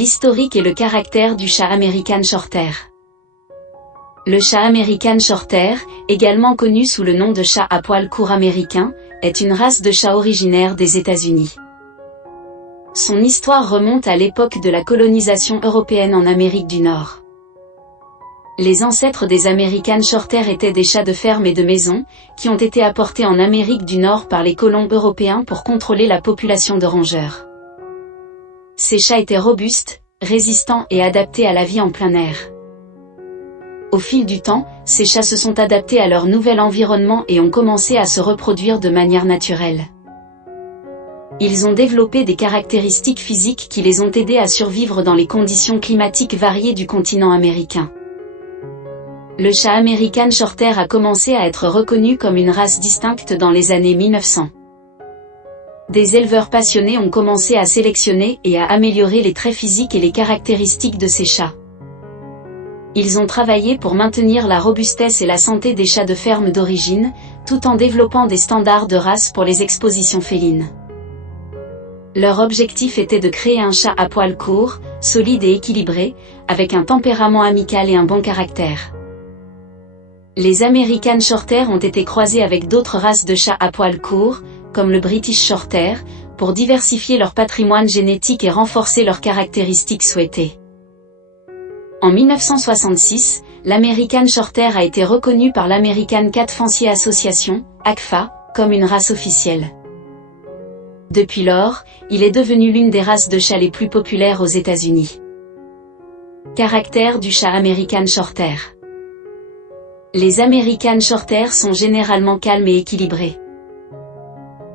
L'historique et le caractère du chat American Shorthair. Le chat American Shorthair, également connu sous le nom de chat à poils courts américain, est une race de chat originaire des États-Unis. Son histoire remonte à l'époque de la colonisation européenne en Amérique du Nord. Les ancêtres des American Shorthair étaient des chats de ferme et de maison, qui ont été apportés en Amérique du Nord par les colons européens pour contrôler la population de rongeurs. Ces chats étaient robustes, résistants et adaptés à la vie en plein air. Au fil du temps, ces chats se sont adaptés à leur nouvel environnement et ont commencé à se reproduire de manière naturelle. Ils ont développé des caractéristiques physiques qui les ont aidés à survivre dans les conditions climatiques variées du continent américain. Le chat American Shorthair a commencé à être reconnu comme une race distincte dans les années 1900. Des éleveurs passionnés ont commencé à sélectionner et à améliorer les traits physiques et les caractéristiques de ces chats. Ils ont travaillé pour maintenir la robustesse et la santé des chats de ferme d'origine, tout en développant des standards de race pour les expositions félines. Leur objectif était de créer un chat à poils courts, solide et équilibré, avec un tempérament amical et un bon caractère. Les American Shorthair ont été croisés avec d'autres races de chats à poils courts, comme le British Shorthair, pour diversifier leur patrimoine génétique et renforcer leurs caractéristiques souhaitées. En 1966, l'American Shorthair a été reconnu par l'American Cat Fancier Association, ACFA, comme une race officielle. Depuis lors, il est devenu l'une des races de chats les plus populaires aux États-Unis. Caractère du chat American Shorthair. Les American Shorthair sont généralement calmes et équilibrés.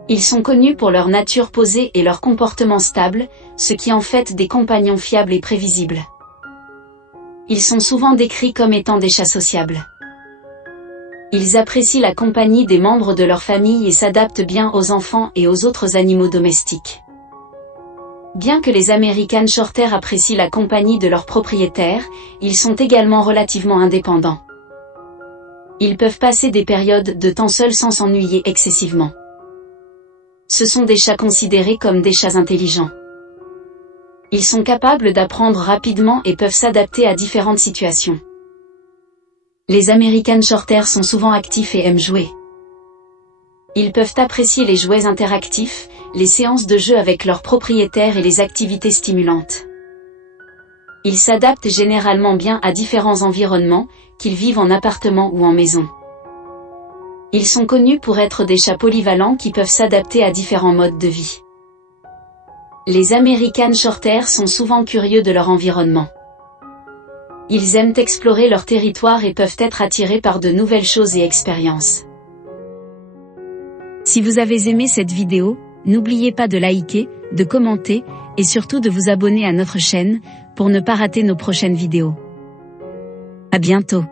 Ils sont connus pour leur nature posée et leur comportement stable, ce qui en fait des compagnons fiables et prévisibles. Ils sont souvent décrits comme étant des chats sociables. Ils apprécient la compagnie des membres de leur famille et s'adaptent bien aux enfants et aux autres animaux domestiques. Bien que les American Shorthair apprécient la compagnie de leurs propriétaires, ils sont également relativement indépendants. Ils peuvent passer des périodes de temps seuls sans s'ennuyer excessivement. Ce sont des chats considérés comme des chats intelligents. Ils sont capables d'apprendre rapidement et peuvent s'adapter à différentes situations. Les American Shorthair sont souvent actifs et aiment jouer. Ils peuvent apprécier les jouets interactifs, les séances de jeu avec leurs propriétaires et les activités stimulantes. Ils s'adaptent généralement bien à différents environnements, qu'ils vivent en appartement ou en maison. Ils sont connus pour être des chats polyvalents qui peuvent s'adapter à différents modes de vie. Les American Shorthair sont souvent curieux de leur environnement. Ils aiment explorer leur territoire et peuvent être attirés par de nouvelles choses et expériences. Si vous avez aimé cette vidéo, n'oubliez pas de liker, de commenter, et surtout de vous abonner à notre chaîne, pour ne pas rater nos prochaines vidéos. À bientôt.